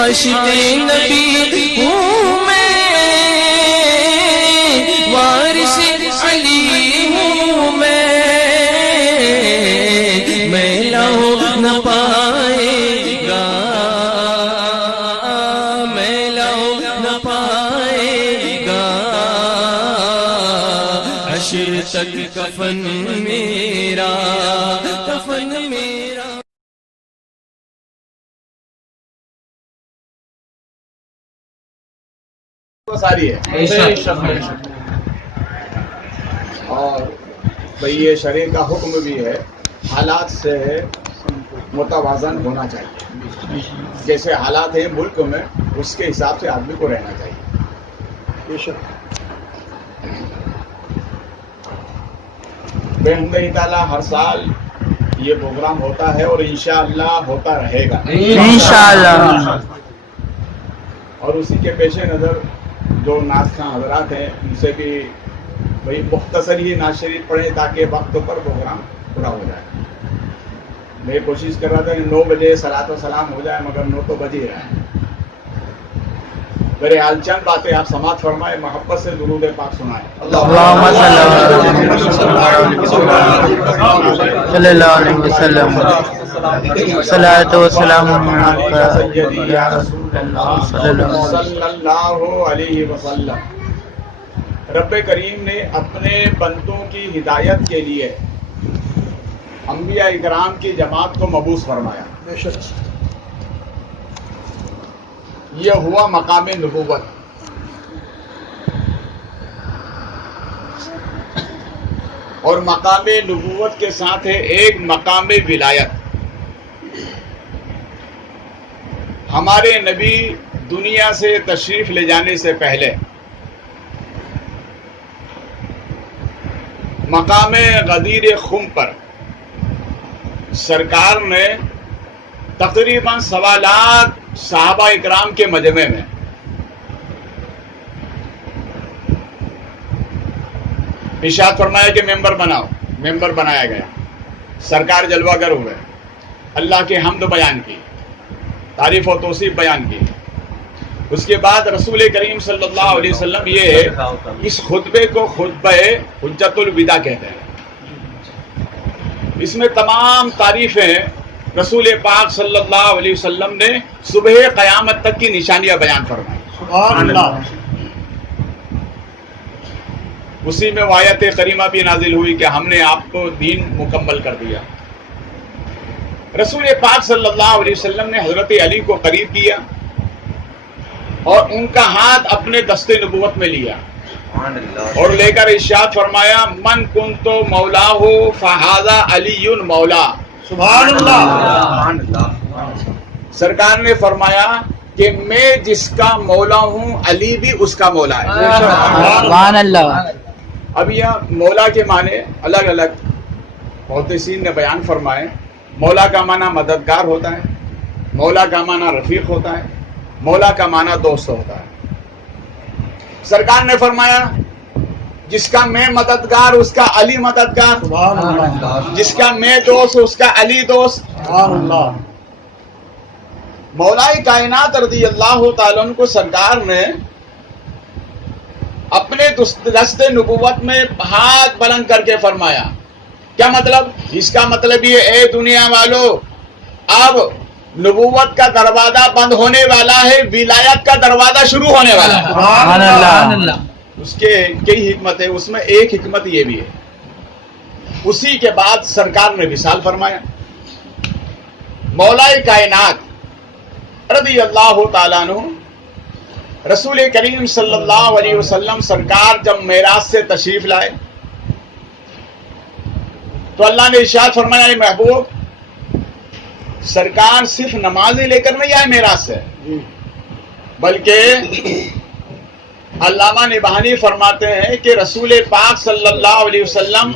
عاشق نبی ہوں میں، وارث علی ہوں میں لہو نہ پائے گا، میں لہو نہ پائے گا، حشر تک کفن میرا، کفن میرا۔ ساری ہے اور بھئی یہ شرع کا حکم بھی ہے، حالات سے متوازن ہونا چاہیے، جیسے حالات ہیں ملک میں اس کے حساب سے آدمی کو رہنا چاہیے۔ بحمدہ تعالیٰ ہر سال یہ پروگرام ہوتا ہے اور انشاءاللہ ہوتا رہے گا انشاءاللہ۔ اور اسی کے پیش نظر جو ناز خواں حضرات ہیں ان سے بھی بھئی مختصر ہی ناز شریف پڑھیں تاکہ وقت پر پروگرام پورا ہو جائے۔ میں کوشش کر رہا تھا کہ 9 بجے صلاۃ و سلام ہو جائے، مگر 9 تو بج ہی رہا ہے۔ میرے حال چند باتیں آپ سماعت فرمائے، محبت سے درود پاک سنائیں۔ اللہم صلی اللہ علیہ وسلم، صلاۃ و سلام سیدی یا رسول اللہ صلی اللہ علیہ وسلم۔ رب کریم نے اپنے بندوں کی ہدایت کے لیے انبیاء اکرام کی جماعت کو مبعوث فرمایا۔ یہ ہوا مقام نبوت۔ اور مقام نبوت کے ساتھ ہے ایک مقام ولایت۔ ہمارے نبی دنیا سے تشریف لے جانے سے پہلے مقام غدیر خم پر سرکار نے تقریباً 1.25 لاکھ صحابہ اکرام کے مجمع میں ارشاد فرمایا کہ ممبر بناؤ۔ ممبر بنایا گیا، سرکار جلوہ گر ہوئے، اللہ کے حمد بیان کی، تعریف و توصیف بیان کی۔ اس کے بعد رسول کریم صلی اللہ علیہ وسلم اس خطبے کو خطبہ حجت الوداع کہتے ہیں۔ اس میں تمام تعریفیں رسول پاک صلی اللہ علیہ وسلم نے صبح قیامت تک کی نشانیاں بیان فرمائی۔ سبحان اللہ۔ اسی میں آیت کریمہ بھی نازل ہوئی کہ ہم نے آپ کو دین مکمل کر دیا۔ رسول پاک صلی اللہ علیہ وسلم نے حضرت علی کو قریب کیا اور ان کا ہاتھ اپنے دست نبوت میں لیا اور لے کر ارشاد فرمایا من کنت مولاہ فہذا علی مولا۔ سبحان اللہ۔ سرکار نے فرمایا کہ میں جس کا مولا ہوں علی بھی اس کا مولا ہے۔ سبحان اللہ۔ اب یہ مولا کے معنی الگ الگ محدثین نے بیان فرمائے۔ مولا کا معنی مددگار ہوتا ہے، مولا کا معنی رفیق ہوتا ہے، مولا کا معنی دوست ہوتا ہے۔ سرکار نے فرمایا جس کا میں مددگار اس کا علی مددگار، جس کا میں دوست اس کا علی دوست۔ مولا کائنات رضی اللہ تعالیٰ عنہ کو سرکار نے اپنے دست نبوت میں ہاتھ بلند کر کے فرمایا۔ کیا مطلب؟ اس کا مطلب یہ اے دنیا والو، اب نبوت کا دروازہ بند ہونے والا ہے، ولایت کا دروازہ شروع ہونے والا ہے۔ سبحان اللہ۔ اس کے کئی حکمت ہے، اس میں ایک حکمت یہ بھی ہے۔ اسی کے بعد سرکار نے وصال فرمایا۔ مولا کائنات رضی اللہ تعالیٰ عنہ رسول کریم صلی اللہ علیہ وسلم سرکار جب معراج سے تشریف لائے تو اللہ نے ارشاد فرمایا اے محبوب، سرکار صرف نماز ہی لے کر نہیں آئے معراج سے، بلکہ علامہ نبہانی فرماتے ہیں کہ رسول پاک صلی اللہ علیہ وسلم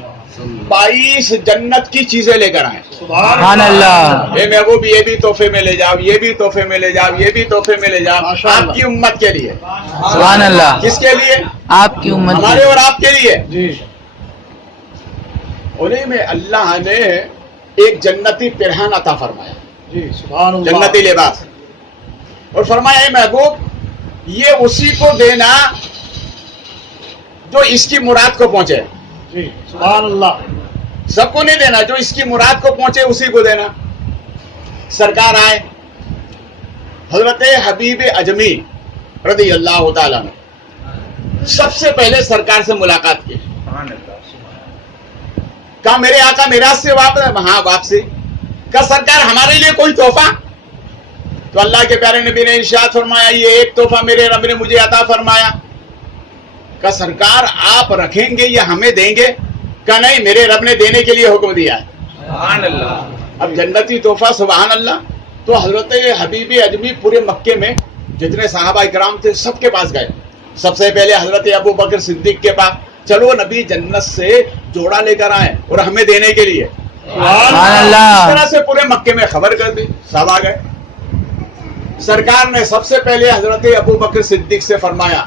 22 جنت کی چیزیں لے کر آئے۔ سبحان اللہ۔ اے محبوب یہ بھی تحفے میں لے جاؤ، یہ بھی تحفے میں لے جاؤ، یہ بھی تحفے میں لے جاؤ، آپ کی امت کے لیے۔ سبحان اللہ۔ کس کے لیے؟ آپ کی امت، ہمارے اور آپ کے لیے۔ انہیں میں اللہ نے ایک جنتی پرہان عطا فرمایا، جنتی لباس۔ اور فرمایا اے محبوب یہ اسی کو دینا جو اس کی مراد کو پہنچے. سبحان اللہ. سب کو نہیں دینا, جو اس کی مراد کو پہنچے اسی کو دینا. سرکار آئے, حضرت حبیب اجمی رضی اللہ تعالیٰ نے سب سے پہلے سرکار سے ملاقات کی. کہا میرے آقا میراث سے واپس؟ ہاں واپسی. کہا سرکار ہمارے لیے کوئی تحفہ؟ تو اللہ کے پیارے نبی نے ارشاد فرمایا یہ ایک تحفہ میرے رب نے مجھے عطا فرمایا. کہا سرکار آپ رکھیں گے یا ہمیں دیں گے؟ کہا نہیں, میرے رب نے دینے کے لیے حکم دیا ہے. سبحان اللہ. اب جنتی تحفہ, سبحان اللہ. تو حضرت حبیب اجمی پورے مکے میں جتنے صحابہ اکرام تھے سب کے پاس گئے. سب سے پہلے حضرت ابو بکر صدیق کے پاس, چلو نبی جنت سے جوڑا لے کر آئے اور ہمیں دینے کے لیے. سبحان اللہ. اس طرح سے پورے مکے میں خبر کر دی, سب آ گئے. سرکار نے سب سے پہلے حضرت ابو بکر صدیق سے فرمایا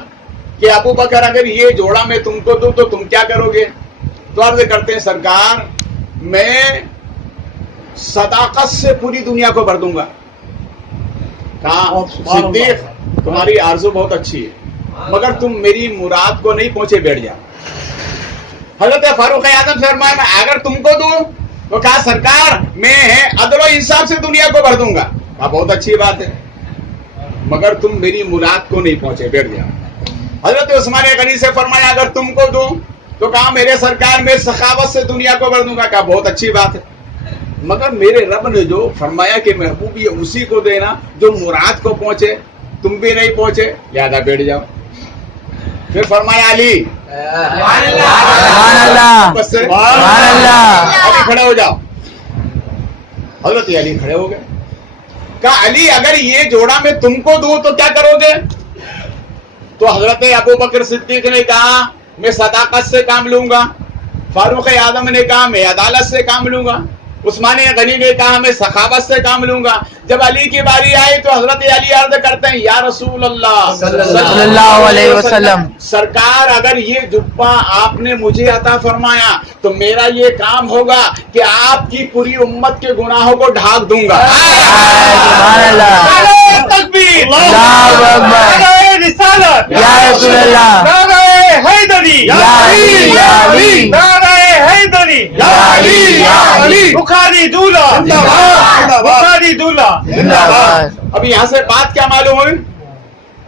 کہ ابو بکر اگر یہ جوڑا میں تم کو دوں تو تم کیا کرو گے؟ تو عرض کرتے ہیں سرکار میں صداقت سے پوری دنیا کو بھر دوں گا. کہا صدیق تمہاری آرزو بہت اچھی ہے مگر تم میری مراد کو نہیں پہنچے, بیٹھ جاؤ. حضرت فاروق اعظم سے فرمایا میں اگر تم کو دوں تو کہا سرکار میں عدل و انصاف سے دنیا کو بھر دوں گا. کہا بہت اچھی بات ہے مگر تم میری مراد کو نہیں پہنچے, بیٹھ جاؤ. حضرت عثمان غنی سے فرمایا اگر تم کو دوں تو کہا میرے سرکار میں سخاوت سے دنیا کو بھر دوں گا. کہا بہت اچھی بات ہے مگر میرے رب نے جو فرمایا کہ محبوب یہ اسی کو دینا جو مراد کو پہنچے, تم بھی نہیں پہنچے لہذا بیٹھ جاؤ. پھر فرمایا علی سبحان اللہ. بس سے سبحان اللہ. علی کھڑے ہو جاؤ. حضرت علی کھڑے ہو گئے. کہا علی اگر یہ جوڑا میں تم کو دوں تو کیا کرو گے؟ تو حضرت ابو بکر صدیق نے کہا میں صداقت سے کام لوں گا. فاروق اعظم نے کہا میں عدالت سے کام لوں گا. عثمان غنی نے کہا میں سخاوت سے کام لوں گا. جب علی کی باری آئی تو حضرت علی عرض کرتے ہیں یا رسول اللہ صلی اللہ علیہ وسلم, سرکار اگر یہ جبہ آپ نے مجھے عطا فرمایا تو میرا یہ کام ہوگا کہ آپ کی پوری امت کے گناہوں کو ڈھانک دوں گا. سبحان اللہ. تکبیر, اللہ اکبر. رسالت, یا رسول اللہ, نعرہ حیدری, یا علی, یا علی, نعرہ حیدری, یا علی, یا علی. بخاری دولہ, بخاری دولہ. زندہ باد. اب یہاں سے بات کیا معلوم ہوئی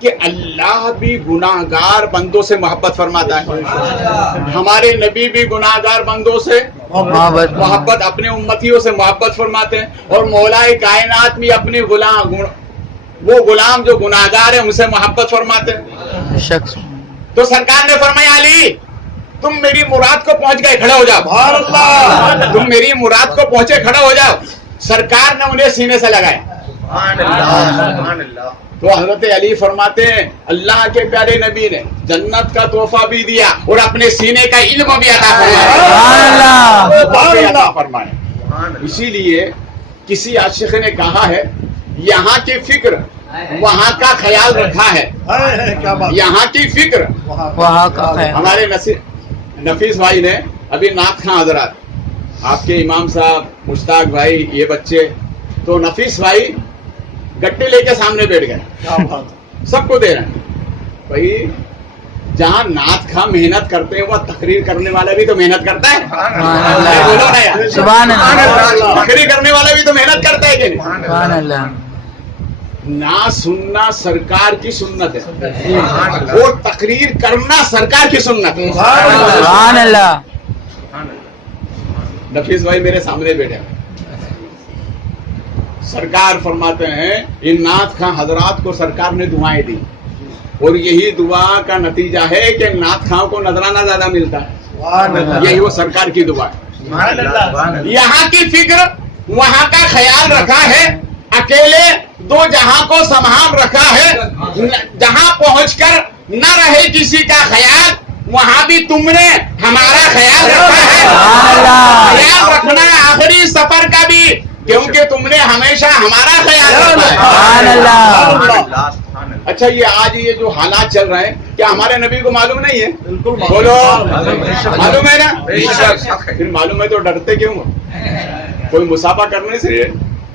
کہ اللہ بھی گناہگار بندوں سے محبت فرماتا ہے. ہمارے نبی بھی گناہگار بندوں سے محبت, اپنے امتیوں سے محبت فرماتے ہیں. اور مولا کائنات بھی اپنے وہ غلام جو گناہگار ہیں ان سے محبت فرماتے ہیں. شخص تو سرکار نے فرمایا علی تم میری مراد کو پہنچ گئے, کھڑے ہو جاؤ. سبحان اللہ. تم میری مراد کو پہنچے, کھڑے ہو جاؤ. سرکار نے انہیں سینے سے لگائے. تو حضرت علی فرماتے ہیں اللہ کے پیارے نبی نے جنت کا تحفہ بھی دیا اور اپنے سینے کا علم بھی عطا فرمایا. اسی لیے کسی عاشق نے کہا ہے یہاں کی فکر وہاں کا خیال رکھا ہے. کیا بات. یہاں کی فکر وہاں کا خیر. ہمارے نفیس بھائی نے ابھی نعت خواں حضرات, آپ کے امام صاحب, مشتاق بھائی, یہ بچے, تو نفیس بھائی گٹے لے کے سامنے بیٹھ گئے, کیا بات. سب کو دے رہے ہیں. بھائی جہاں نعت خواں محنت کرتے ہیں وہ تقریر کرنے والا بھی تو محنت کرتا ہے. سبحان اللہ. بولو نا یار, سبحان اللہ. تقریر کرنے والا بھی تو محنت کرتا ہے کہ نہیں؟ سبحان اللہ. نہ سننا سرکار کی سنت ہے, وہ تقریر کرنا سرکار کی سنت ہے. سبحان اللہ. نفیس بھائی میرے سامنے بیٹھے ہیں. سرکار فرماتے ہیں ان نعت خواں حضرات کو سرکار نے دعائیں دی اور یہی دعا کا نتیجہ ہے کہ نعت خواں کو نذرانہ زیادہ ملتا ہے. یہی وہ سرکار کی دعا ہے. یہاں کی فکر وہاں کا خیال رکھا ہے, اکیلے دو جہاں کو سنبھال رکھا ہے. جہاں پہنچ کر نہ رہے کسی کا خیال وہاں بھی تم نے ہمارا خیال رکھا ہے. خیال رکھنا آخری سفر کا بھی, کیونکہ تم نے ہمیشہ ہمارا خیال رکھا ہے. اچھا یہ آج یہ جو حالات چل رہے ہیں کیا ہمارے نبی کو معلوم نہیں ہے؟ بولو معلوم ہے نا. پھر معلوم ہے تو ڈرتے کیوں؟ کوئی مسافہ کرنے سے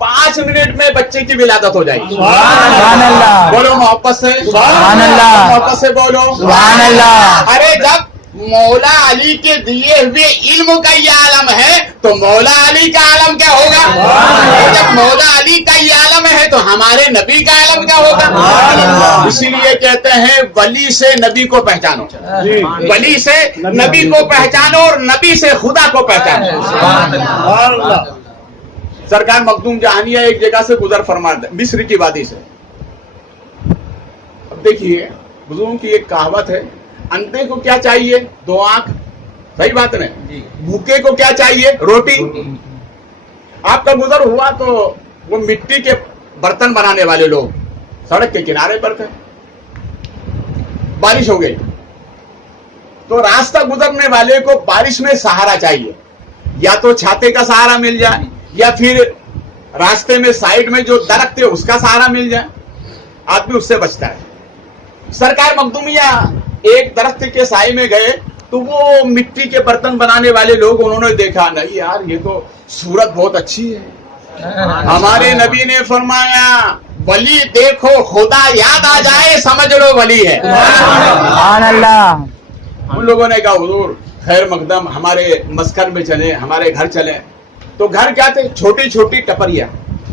5 منٹ میں بچے کی ولادت ہو جائے گی. سبحان اللہ. بولو محبت سے, سبحان اللہ. محبت سے بولو سبحان اللہ. ارے جب مولا علی کے دیے ہوئے علم کا یہ عالم ہے تو مولا علی کا عالم کیا ہوگا؟ جب مولا علی کا یہ عالم ہے تو ہمارے نبی کا عالم کیا ہوگا؟ اسی لیے کہتے ہیں ولی سے نبی کو پہچانو, ولی سے نبی کو پہچانو اور نبی سے خدا کو پہچانو. سرکار مخدوم جہانیہ ایک جگہ سے گزر فرماتے ہیں, مصر کی وادی سے. اب دیکھیے بزرگوں کی ایک کہاوت ہے, اندھے کو کیا چاہیے؟ 2 آنکھ. صحیح بات نہیں؟ بھوکے کو کیا چاہیے؟ روٹی. آپ کا گزر ہوا تو وہ مٹی کے برتن بنانے والے لوگ سڑک کے کنارے پر تھے, بارش ہو گئی تو راستہ گزرنے والے کو بارش میں سہارا چاہیے, یا تو چھاتے کا سہارا مل جائے یا پھر راستے میں سائڈ میں جو درخت ہے اس کا سہارا مل جائے, آدمی اس سے بچتا ہے. سرکار مخدومیہ ایک درخت کے سائے میں گئے تو وہ مٹی کے برتن بنانے والے لوگ, انہوں نے دیکھا نہیں یار یہ تو صورت بہت اچھی ہے. ہمارے نبی نے فرمایا ولی دیکھو خدا یاد آ جائے سمجھ لو ولی ہے. سبحان اللہ. ان لوگوں نے کہا حضور خیر مقدم ہمارے مسکن میں چلے, ہمارے گھر چلے. تو گھر کیا تھے؟ چھوٹی چھوٹی ٹپریاں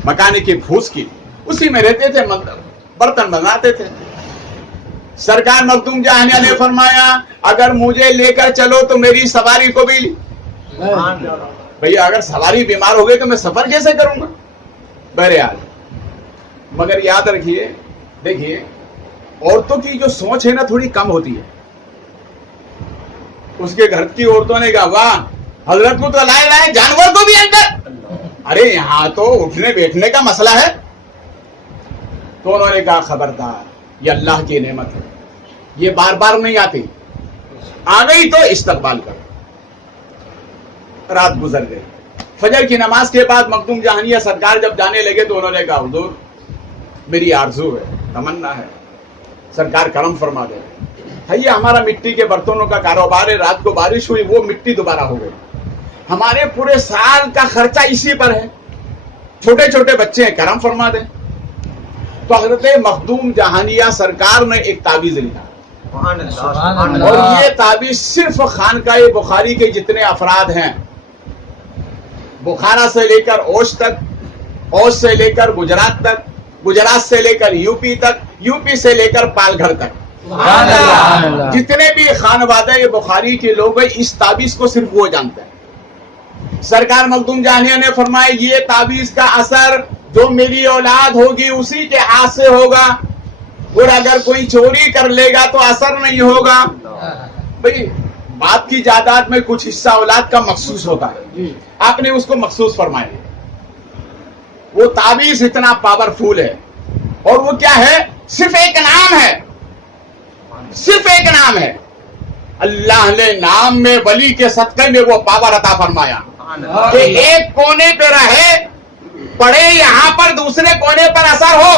مکانے کی پھوس کی, اسی میں رہتے تھے, برتن بناتے تھے. سرکار مخدوم جہانیہ نے فرمایا اگر مجھے لے کر چلو تو میری سواری کو بھی. بھیا اگر سواری بیمار ہو گئی تو میں سفر کیسے کروں گا؟ بہرحال مگر یاد رکھیے, دیکھیے عورتوں کی جو سوچ ہے نا تھوڑی کم ہوتی ہے. اس کے گھر کی عورتوں نے کہا واہ حضرت کو تو لائے جانور کو بھی اندر, ارے یہاں تو اٹھنے بیٹھنے کا مسئلہ ہے. تو انہوں نے کہا خبردار یہ اللہ کی نعمت ہے, یہ بار بار نہیں آتی, آ گئی تو استقبال کرو. رات گزر گئی. فجر کی نماز کے بعد مخدوم جہانیہ سرکار جب جانے لگے تو انہوں نے کہا حضور میری آرزو ہے, تمنا ہے, سرکار کرم فرما دے. یہ ہمارا مٹی کے برتنوں کا کاروبار ہے, رات کو بارش ہوئی وہ مٹی دوبارہ ہو گئی, ہمارے پورے سال کا خرچہ اسی پر ہے, چھوٹے چھوٹے بچے ہیں, کرم فرما دیں. تو حضرت مخدوم جہانیہ سرکار نے ایک تعویذ لکھا, اور یہ تعویذ صرف خانقاہ بخاری کے جتنے افراد ہیں, بخارا سے لے کر اوش تک, اوش سے لے کر گجرات تک, گجرات سے لے کر یوپی تک, یوپی سے لے کر پال گھر تک, جتنے بھی خانوادہ بخاری کے لوگ ہیں اس تعویذ کو صرف وہ جانتے ہیں. سرکار مخدوم جہانیہ نے فرمایا یہ تعویذ کا اثر جو میری اولاد ہوگی اسی کے ہاتھ سے ہوگا, اور اگر کوئی چوری کر لے گا تو اثر نہیں ہوگا. بھئی باپ کی جائیداد میں کچھ حصہ اولاد کا مخصوص ہوتا ہے, آپ نے اس کو مخصوص فرمایا. وہ تعویذ اتنا پاورفل ہے, اور وہ کیا ہے؟ صرف ایک نام ہے, صرف ایک نام ہے. اللہ نے نام میں ولی کے صدقے میں وہ پاور عطا فرمایا کہ ایک کونے پہ رہے, پڑے یہاں پر, دوسرے کونے پر اثر ہو,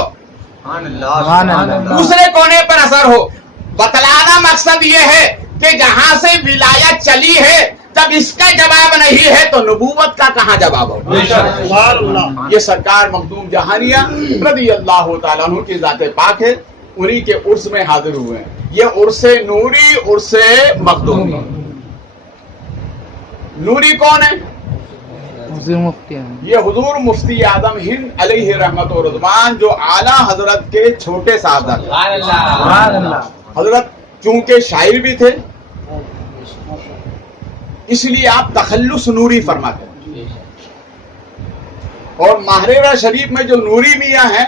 دوسرے کونے پر اثر ہو. بتلانا مقصد یہ ہے کہ جہاں سے ولایت چلی ہے جب اس کا جواب نہیں ہے تو نبوت کا کہاں جواب ہو؟ یہ سرکار مخدوم جہانیہ رضی اللہ تعالیٰ عنہ کی ذات پاک ہے, انہی کے عرس میں حاضر ہوئے ہیں. یہ عرس نوری, عرس مخدومی. نوری کون ہے؟ یہ حضور مفتی اعظم ہند علیہ رحمت و رضوان جو اعلیٰ حضرت کے چھوٹے صاحبزادے. حضرت چونکہ شاعر بھی تھے اس لیے آپ تخلص نوری فرماتے ہیں, اور ماہرہ شریف میں جو نوری میاں ہیں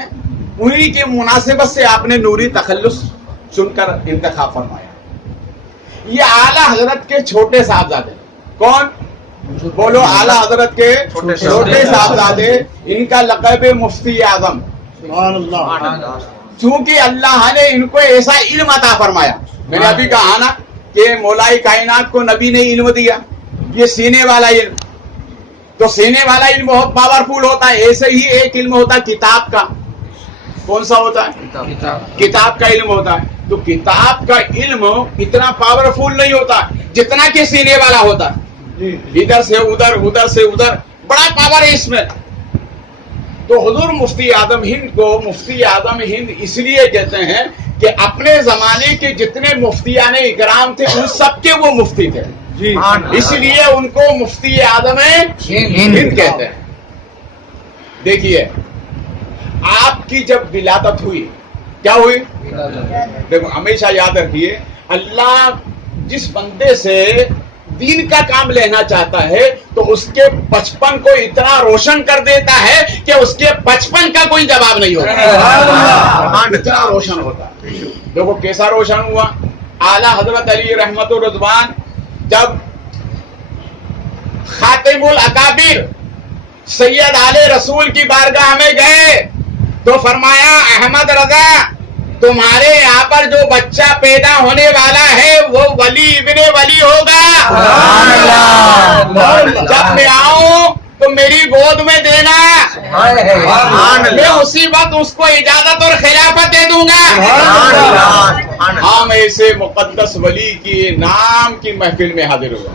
انہی کی مناسبت سے آپ نے نوری تخلص چن کر انتخاب فرمایا. یہ اعلیٰ حضرت کے چھوٹے صاحبزادے. کون؟ بولو اعلیٰ حضرت کے چھوٹے صاحبزادے, ان کا لقب مفتی اعظم. چونکہ اللہ نے ان کو ایسا علم عطا فرمایا, میں نے ابھی کہا نا کہ مولا کائنات کو نبی نے علم دیا, یہ سینے والا علم. تو سینے والا علم بہت پاورفل ہوتا ہے. ایسے ہی ایک علم ہوتا ہے کتاب کا. کون سا ہوتا ہے؟ کتاب کا علم ہوتا ہے. تو کتاب کا علم اتنا پاورفل نہیں ہوتا جتنا کہ سینے والا ہوتا ہے. ادھر سے ادھر, ادھر سے ادھر, بڑا پاور ہے اس میں. تو حضور مفتی اعظم ہند کو مفتی اعظم ہند اس لیے کہتے ہیں کہ اپنے زمانے کے جتنے مفتیان اکرام تھے ان سب کے وہ مفتی تھے، اس لیے ان کو مفتی اعظم ہند کہتے ہیں۔ دیکھیے آپ کی جب ولادت ہوئی، کیا ہوئی؟ دیکھو ہمیشہ یاد رکھیے، اللہ جس بندے سے دین کا کام لینا چاہتا ہے تو اس کے بچپن کو اتنا روشن کر دیتا ہے کہ اس کے بچپن کا کوئی جواب نہیں ہوتا، اتنا روشن ہوتا۔ دیکھو کیسا روشن ہوا، اعلیٰ حضرت علی رحمت الرضوان جب خاتم الاکابر سید آل رسول کی بارگاہ میں گئے تو فرمایا احمد رضا تمہارے یہاں پر جو بچہ پیدا ہونے والا ہے وہ ولی ابن ولی ہوگا، جب میں آؤں تو میری گود میں دینا، میں اسی وقت اس کو اجازت اور خلافت دے دوں گا۔ ہم ایسے مقدس ولی کی نام کی محفل میں حاضر ہوئے،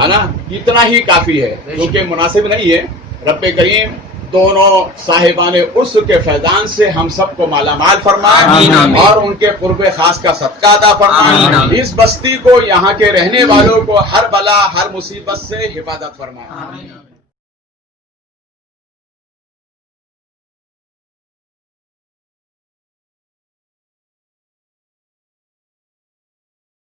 ہے نا، اتنا ہی کافی ہے، کیونکہ مناسب نہیں ہے۔ رب کریم دونوں صاحبان عرس کے فیضان سے ہم سب کو مالا مال فرمائے اور ان کے قرب خاص کا صدقہ عطا فرمائے، اس بستی کو، یہاں کے رہنے والوں کو ہر بلا ہر مصیبت سے حفاظت فرمائے۔